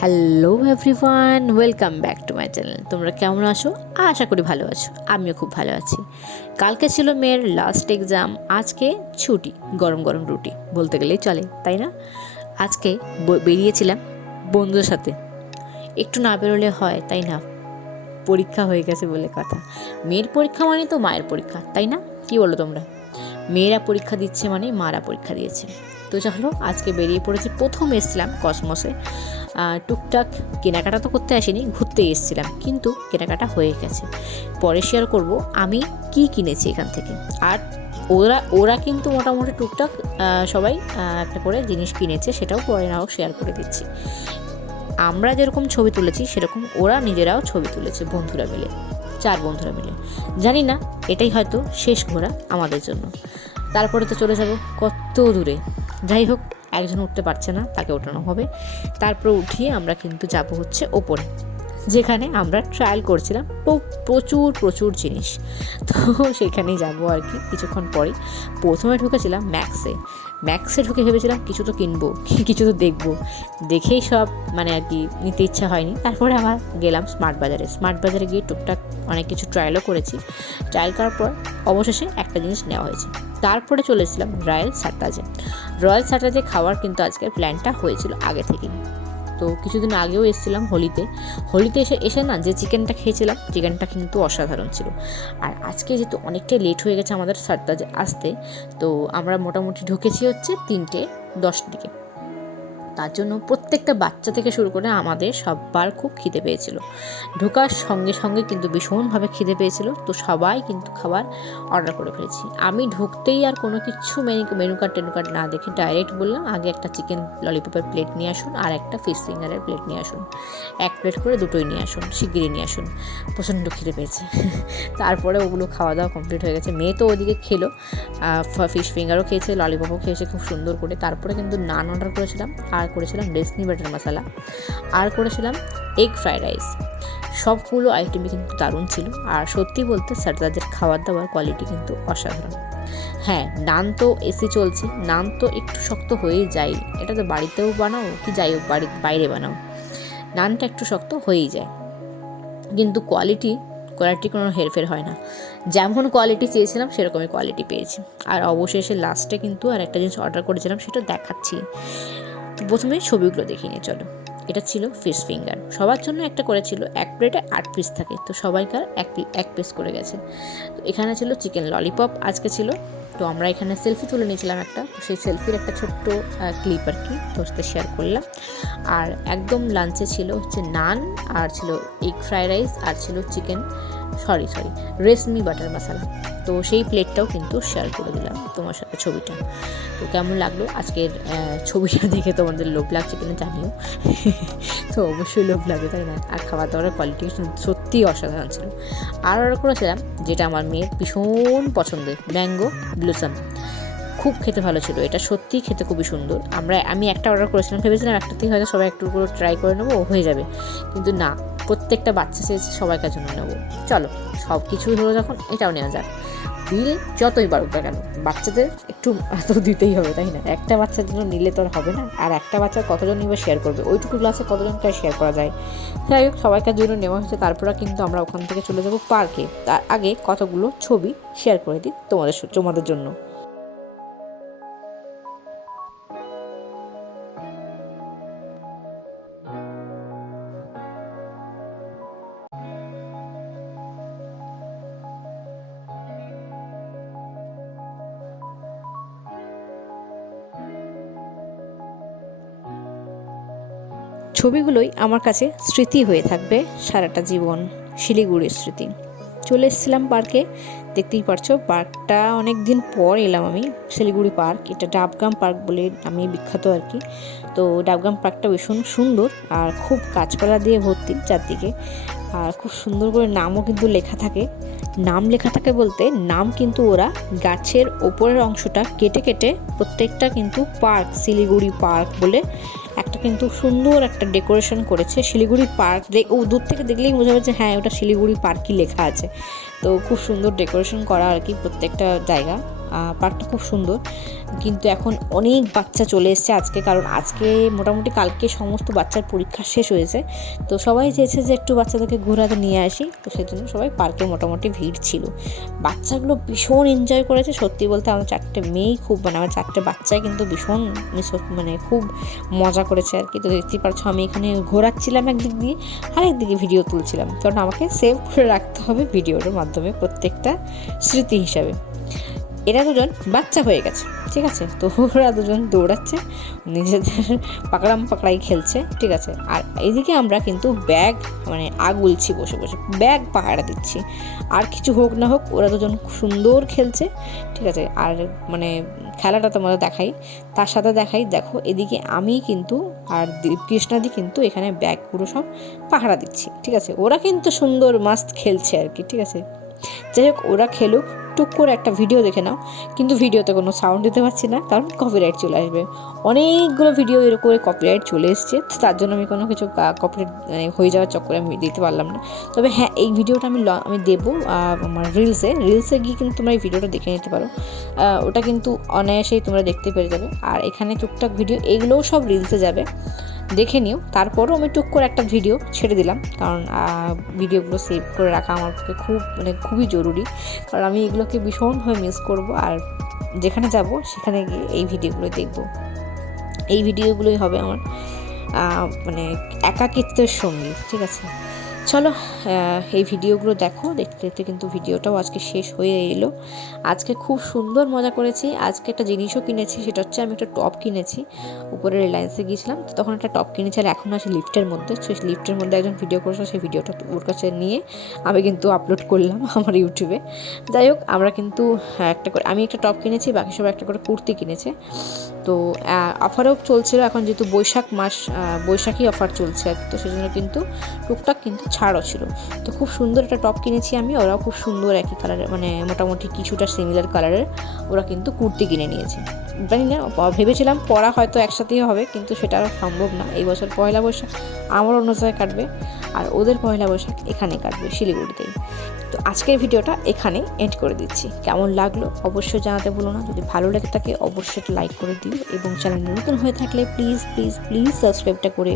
Hello everyone, welcome back to my channel. তোমরা কেমন আছো? আশা করি ভালো আছো। আমিও খুব ভালো আছি। কালকে ছিল মেয়ের লাস্ট এক্সাম, আজকে ছুটি। গরম গরম রুটি বলতে গেলেই চলে, তাই না? আজকে বেরিয়েছিলাম বন্ধুদের সাথে। একটু না বেরোলে হয়, তাই না? পরীক্ষা হয়ে গেছে বলে কথা। মেয়ের পরীক্ষা মানে তো মায়ের পরীক্ষা, তাই না? কি বলো তোমরা? মেয়েরা পরীক্ষা দিচ্ছে মানে মারা পরীক্ষা দিয়েছে। তো চলো, আজকে বেরিয়ে পড়েছি। প্রথম এসেছিলাম কসমোসে, টুকটাক কেনাকাটা তো করতে আসিনি, ঘুরতেই এসেছিলাম, কিন্তু কেনাকাটা হয়ে গেছে। পরে শেয়ার করব আমি কি কিনেছি এখান থেকে। আর ওরা কিন্তু মোটামুটি টুকটাক সবাই একটা করে জিনিস কিনেছে, সেটাও পরে নাও শেয়ার করে দিচ্ছি। আমরা যেরকম ছবি তুলেছি সেরকম ওরা নিজেরাও ছবি তুলেছে, বন্ধুরা মিলে, 4 বন্ধুরা মিলে। জানি না এটাই হয়তো শেষ ঘোরা আমাদের জন্য। তারপরে তো চলে যাব কত দূরে। যাই হোক, একজন উঠতে পারছে না, তাকে ওঠানো হবে। তারপরে উঠিয়ে আমরা কিন্তু যাব হচ্ছে ওপরে, যেখানে আমরা ট্রায়াল করছিলাম প্রচুর জিনিস। তো সেখানেই যাবো আর কি কিছুক্ষণ পরেই। প্রথমে ঢুকেছিলাম ম্যাক্সে ঢুকে ভেবেছিলাম কিছু তো কিনবো, কিছু তো দেখবো, দেখেই সব মানে আর কি নিতে ইচ্ছা হয়নি। তারপরে আমার গেলাম স্মার্ট বাজারে গিয়ে টুকটাক অনেক কিছু ট্রায়ালও করেছি। ট্রায়াল করার পর অবশেষে একটা জিনিস নেওয়া হয়েছে। তারপরে চলে এসেছিলাম রয়্যাল সাটাজে খাওয়ার কিন্তু আজকের প্ল্যানটা হয়েছিল আগে থেকেই। তো কিছুদিন আগেও এসেছিলাম হোলিতে এসে না যে চিকেনটা খেয়েছিলাম, চিকেনটা কিন্তু অসাধারণ ছিল। আর আজকে যেহেতু অনেকটাই লেট হয়ে গেছে আমাদের সারতাজে আসতে, তো আমরা মোটামুটি ঢুকেছি হচ্ছে 3:10 দিকে। তার জন্য প্রত্যেকটা বাচ্চা থেকে শুরু করে আমাদের সবার খুব খিদে পেয়েছিল। ঢোকার সঙ্গে সঙ্গে কিন্তু ভীষণভাবে খিদে পেয়েছিল, তো সবাই কিন্তু খাবার অর্ডার করে ফেলেছি। আমি ঢুকতেই আর কোনো কিছু মেনু কার্ড না দেখে ডাইরেক্ট বললাম, আগে একটা চিকেন ললিপপের প্লেট নিয়ে আসুন আর একটা ফিশ ফিঙ্গারের প্লেট নিয়ে আসুন, 1 প্লেট করে দুটোই নিয়ে আসুন, শিগগিরই নিয়ে আসুন। প্রচণ্ড খিদে পেয়েছে। তারপরে ওগুলো খাওয়া দাওয়া কমপ্লিট হয়ে গেছে। মেয়ে তো ওদিকে খেলো, ফিশ ফিঙ্গারও খেয়েছে, ললিপপও খেয়েছে খুব সুন্দর করে। তারপরে কিন্তু নান অর্ডার করেছিলাম, আর করেছিলাম রেসনি বাটার মশলা, আর করেছিলাম এগ ফ্রাইড রাইস। সবগুলো আইটেমই কিন্তু দারুণ ছিল। আর সত্যি বলতে সারতাজের খাবার দাবার কোয়ালিটি কিন্তু অসাধারণ। হ্যাঁ, নান তো এসি চলছে, নান তো একটু শক্ত হয়েই যায়। এটা তো বাড়িতেও বানাও কি যাই হোক, বাইরে বানাও, নানটা একটু শক্ত হয়েই যায়। কিন্তু কোয়ালিটি কোনো হেরফের হয় না। যেমন কোয়ালিটি চেয়েছিলাম সেরকমই কোয়ালিটি পেয়েছি। আর অবশেষে লাস্টে কিন্তু আর একটা জিনিস অর্ডার করেছিলাম, সেটা দেখাচ্ছি। প্রথমে ছবিগুলো দেখিয়ে নিয়ে চলো। এটা ছিল ফিশ ফিঙ্গার, সবার জন্য একটা করেছিল। 1 প্লেটে 8 পিস থাকে, তো সবাইকার এক পিস করে গেছে। তো এখানে ছিল চিকেন ললিপপ আজকে ছিল। তো আমরা এখানে সেলফি তুলে নিয়েছিলাম একটা, তো সেই সেলফির একটা ছোট্ট ক্লিপ আর কি তোর সাথে শেয়ার করলাম। আর একদম লাঞ্চে ছিল হচ্ছে নান, আর ছিল এগ ফ্রাইড রাইস, আর ছিল চিকেন রেশমি বাটার মশলা। তো সেই প্লেটটাও কিন্তু শেয়ার করে দিলাম তোমার সাথে ছবিটা। তো কেমন লাগলো আজকের ছবিটা দেখে? তোমাদের লোভ লাগছে কিনা জানিও। তো অবশ্যই লোভ লাগে, তাই না? আর খাবার দাবারের কোয়ালিটি সত্যিই অসাধারণ ছিল। আর অর্ডার করেছিলাম যেটা আমার মেয়ের ভীষণ পছন্দের, ম্যাঙ্গো ব্লুসাম। খুব খেতে ভালো ছিল, এটা সত্যিই খেতে খুবই সুন্দর। আমি একটা অর্ডার করেছিলাম, ভেবেছিলাম একটাতেই হয়তো সবাই একটু করে ট্রাই করে নেবো, হয়ে যাবে। কিন্তু না, প্রত্যেকটা বাচ্চা চেয়েছে, সবাইকার জন্য নেবো। চলো, সব কিছুই হলো যখন এটাও নেওয়া যাক। বিল যতই বাড়ুক না কেন, বাচ্চাদের একটু এত দিতেই হবে, তাই না? একটা বাচ্চার জন্য নিলে তো আর হবে না। আর একটা বাচ্চা কতজন নিবে শেয়ার করবে? ওইটুকু গ্লাসে কতজনকে শেয়ার করা যায়? যাই হোক, সবাইকার জন্য নেওয়া হয়েছে। তারপরে কিন্তু আমরা ওখান থেকে চলে যাবো পার্কে। তার আগে কতগুলো ছবি শেয়ার করে দিই তোমাদের জন্য। ছবিগুলোই আমার কাছে স্মৃতি হয়ে থাকবে সারাটা জীবন, শিলিগুড়ির স্মৃতি। চলে এসেছিলাম পার্কে, দেখতেই পারছো পার্কটা অনেক দিন পর এলাম আমি। শিলিগুড়ি পার্ক, এটা ডাবগ্রাম পার্ক বলে আমি বিখ্যাত আর কি। তো ডাবগ্রাম পার্কটা ভীষণ সুন্দর, আর খুব গাছপালা দিয়ে ভর্তি চারদিকে। আর খুব সুন্দর করে নামও কিন্তু লেখা থাকে। নাম লেখা থাকে বলতে, নাম কিন্তু ওরা গাছের ওপরের অংশটা কেটে কেটে প্রত্যেকটা কিন্তু পার্ক, শিলিগুড়ি পার্ক বলে একটা কিন্তু সুন্দর একটা ডেকোরেশন করেছে। শিলিগুড়ি পার্ক দূর থেকে দেখলেই বোঝা যাবে যে হ্যাঁ, ওটা শিলিগুড়ি পার্কই লেখা আছে। তো খুব সুন্দর ডেকোরেশন করা আর কি প্রত্যেকটা জায়গা। পার্কটা খুব সুন্দর, কিন্তু এখন অনেক বাচ্চা চলে এসছে আজকে, কারণ আজকে মোটামুটি কালকে সমস্ত বাচ্চার পরীক্ষা শেষ হয়েছে। তো সবাই চেয়েছে যে একটু বাচ্চাদেরকে ঘোরাতে নিয়ে আসি, তো সেই জন্য সবাই পার্কে মোটামুটি ভিড় ছিল। বাচ্চাগুলো ভীষণ এনজয় করেছে, সত্যি বলতে আমার 4টে মেয়েই খুব, মানে আমার 4টে বাচ্চাই কিন্তু ভীষণ মানে খুব মজা করেছে আর কি। তো দেখতেই পারছো আমি এখানে ঘোরাচ্ছিলাম একদিক দিয়ে, আর একদিকে ভিডিও তুলছিলাম, কারণ আমাকে সেভ করে রাখতে হবে ভিডিওটার মাধ্যমে প্রত্যেকটা স্মৃতি হিসাবে। এরা দুজন বাচ্চা হয়ে গেছে, ঠিক আছে, তো ওরা দুজন দৌড়াচ্ছে, নিজেদের পাকড়াই খেলছে, ঠিক আছে। আর এইদিকে আমরা কিন্তু ব্যাগ মানে আগুলছি বসে বসে, ব্যাগ পাহারা দিচ্ছি। আর কিছু হোক না হোক ওরা দুজন সুন্দর খেলছে, ঠিক আছে। আর মানে খেলাটা তোমাদের দেখাই, তার সাথে দেখাই, দেখো এদিকে আমি কিন্তু আর কৃষ্ণাদি কিন্তু এখানে ব্যাগগুলো সব পাহারা দিচ্ছি, ঠিক আছে। ওরা কিন্তু সুন্দর মাস্ত খেলছে আর কি, ঠিক আছে। যাই হোক, ওরা খেলুক, টুক করে একটা ভিডিও দেখে নাও, কিন্তু ভিডিওতে কোনো সাউন্ড দিতে পারছি না, কারণ কপিরাইট চলে আসবে। অনেকগুলো ভিডিও এরকম করে কপিরাইট চলে এসছে, তার জন্য আমি কোনো কিছু কপিরাইট হয়ে যাওয়ার চক্করে আমি দিতে পারলাম না। তবে হ্যাঁ, এই ভিডিওটা আমি দেবো আমার রিলসে গিয়ে কিন্তু তোমরা এই ভিডিওটা দেখে নিতে পারো, ওটা কিন্তু অনায়াসেই তোমরা দেখতে পেরে যাবে। আর এখানে টুকটাক ভিডিও এগুলোও সব রিলসে যাবে, দেখে নিও। তারপরও আমি টুক করে একটা ভিডিও ছেড়ে দিলাম, কারণ ভিডিওগুলো সেভ করে রাখা আমার পক্ষে খুবই জরুরি, কারণ আমি এগুলোকে ভীষণভাবে মিস করব। আর যেখানে যাব সেখানে গিয়ে এই ভিডিওগুলো দেখব, এই ভিডিওগুলোই হবে আমার মানে একাকিত্বের সঙ্গী, ঠিক আছে। চলো এই ভিডিওগুলো দেখো, দেখতে দেখতে কিন্তু ভিডিওটাও আজকে শেষ হয়ে এলো। আজকে খুব সুন্দর মজা করেছি। আজকে একটা জিনিসও কিনেছি, সেটা হচ্ছে আমি একটা টপ কিনেছি, উপরে রিলায়েন্সে গিয়েছিলাম, তো তখন একটা টপ কিনেছি। আর এখন আছি লিফটের মধ্যে, সেই লিফটের মধ্যে একজন ভিডিও করেছে, সেই ভিডিওটা ওর কাছে নিয়ে আমি কিন্তু আপলোড করলাম আমার ইউটিউবে। যাই হোক, আমরা কিন্তু আমি একটা টপ কিনেছি, বাকি সব একটা করে কুর্তি কিনেছে। তো অফারও চলছিল এখন, যেহেতু বৈশাখ মাস, বৈশাখী অফার চলছে আর কি, তো সেজন্য কিন্তু টুকটাক কিন্তু ছাড়ও ছিল। তো খুব সুন্দর একটা টপ কিনেছি আমি, ওরাও খুব সুন্দর একই কালারের, মানে মোটামুটি কিছুটা সিমিলার কালারের ওরা কিন্তু কুর্তি কিনে নিয়েছে। জানি না, ভেবেছিলাম পরা হয়তো একসাথেই হবে, কিন্তু সেটা আর সম্ভব না। এই বছর পয়লা বৈশাখ আমার অন্য জায়গায় কাটবে, আর ওদের পয়লা বৈশাখ এখানে কাটবে, শিলিগুড়িতেই। তো আজকের ভিডিওটা এখানেই এন্ড করে দিচ্ছি। কেমন লাগলো অবশ্যই জানাতে ভুলো না, যদি ভালো লেগে থাকে অবশ্যই একটা লাইক করে দিও, এবং চ্যানেল নতুন হয়ে থাকলে প্লিজ প্লিজ প্লিজ সাবস্ক্রাইবটা করে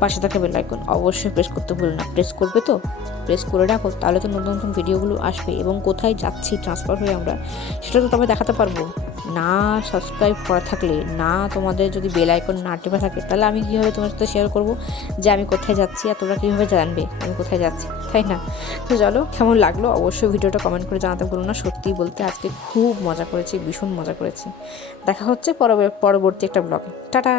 পাশে থাকা বেল আইকন অবশ্যই প্রেস করতে ভুলো না। প্রেস করবে তো, প্রেস করে রাখো, তাহলে তো নতুন নতুন ভিডিওগুলো আসবে, এবং কোথায় যাচ্ছি ট্রান্সফার হয়ে আমরা, সেটা তো তবে দেখাতে পারবো না। সাবস্ক্রাইব করা থাকলে না, তোমাদের যদি বেল আইকন না টেপা থাকে, তাহলে আমি কীভাবে তোমার সাথে শেয়ার করবো যে আমি কোথায় যাচ্ছি, আর তোমরা কীভাবে জানবে আমি কোথায় যাচ্ছি, তাই না? তো চলো, কেমন লাগলো অবশ্যই ভিডিওটা কমেন্ট করে জানাতে ভুলো না। সত্যি বলতে আজকে খুব মজা করেছি, ভীষণ মজা করেছি। দেখা হচ্ছে পরবর্তী একটা ব্লগে। টাটা।